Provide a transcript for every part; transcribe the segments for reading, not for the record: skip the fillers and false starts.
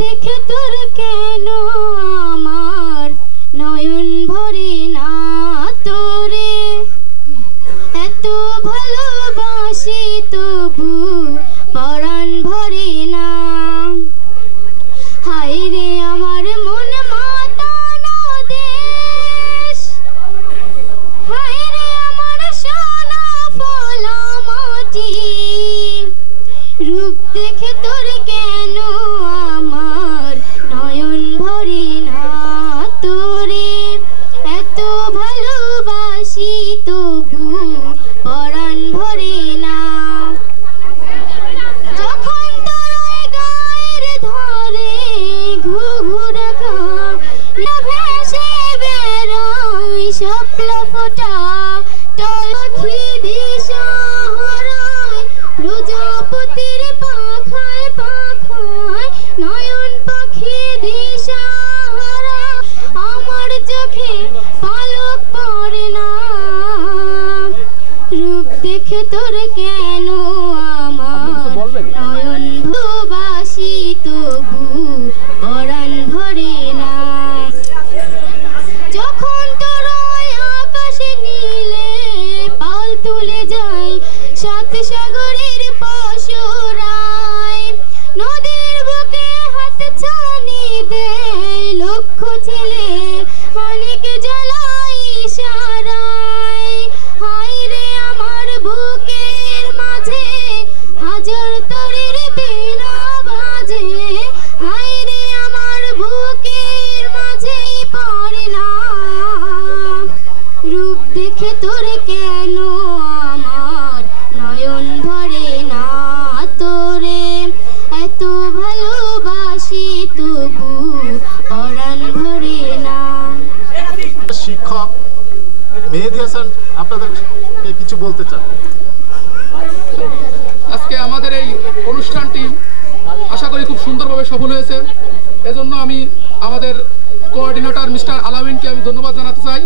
দেখে তোর কেন আমার নয়ন ভরে না তোরে, এত ভালোবাসি তবু পরাণ ভরে না। হায় রে আমার মন মাতানো দেশ, হায় রে আমার সোনা ফলা মাটি, রূপ দেখে তোর কেন আমার নয়ন ভরে না তোরে, এত ভালোবাসি তবু পরাণ ভরে না। যখন তোর ওই গায়ের ধরে ঘুঘুরা গান ভেসে বেরোয় স্বপ্ন ফোটা টলখি দিশা হারায়, প্রজাপতির পাখায় পাখায় নয়ন পাখি দিশা হারায়, আমার চোখে পালক পড়ে না। রূপ দেখে তোর কেন আমার নয়ন ভালোবাসি তবু পরাণ ভরে না। যখন তোর ওই আকাশে নীলে পাল তুলে যায় সাত সাগরের পশুরায়, নদীর বুকে হাত ছানি দেয় লক্ষ ছেলে অনেক জ্বালায় ইশারায়। হায় রে আমার বুকের মাঝে হাজার তারের বীণা বাজে, হায় রে আমার বুকের মাঝে পড়ে না। রূপ দেখে তোর কেন আমার নয়ন ভরে না তোরে, এত ভালোবাসি তবু পরাণ ভরে না। শিক্ষক মেহেদী হাসান আপনাদেরকে কিছু বলতে চান। আজকে আমাদের এই অনুষ্ঠানটি আশা করি খুব সুন্দরভাবে সফল হয়েছে, এজন্য আমি আমাদের কোঅর্ডিনেটর মিস্টার আলামিনকে আমি ধন্যবাদ জানাতে চাই।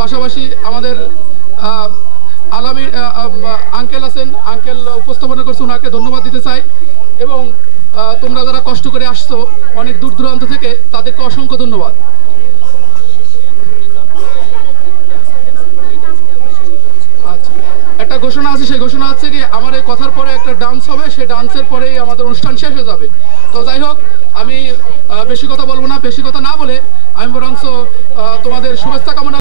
পাশাপাশি আমাদের আলামিন আঙ্কেল আছেন, আঙ্কেল উপস্থাপনা করছে, ওনাকে ধন্যবাদ দিতে চাই। এবং তোমরা যারা কষ্ট করে আসছো অনেক দূর দূরান্ত থেকে, তাদেরকে অসংখ্য ধন্যবাদ। আচ্ছা, একটা ঘোষণা আছে, সেই ঘোষণা হচ্ছে কি আমার এই কথার পরে একটা ডান্স হবে, সেই ডান্সের পরেই আমাদের অনুষ্ঠান শেষ হয়ে যাবে। তো যাই হোক, আমি বেশি কথা বলবো না, বেশি কথা না বলে আমি বরঞ্চ তোমাদের শুভেচ্ছা কামনা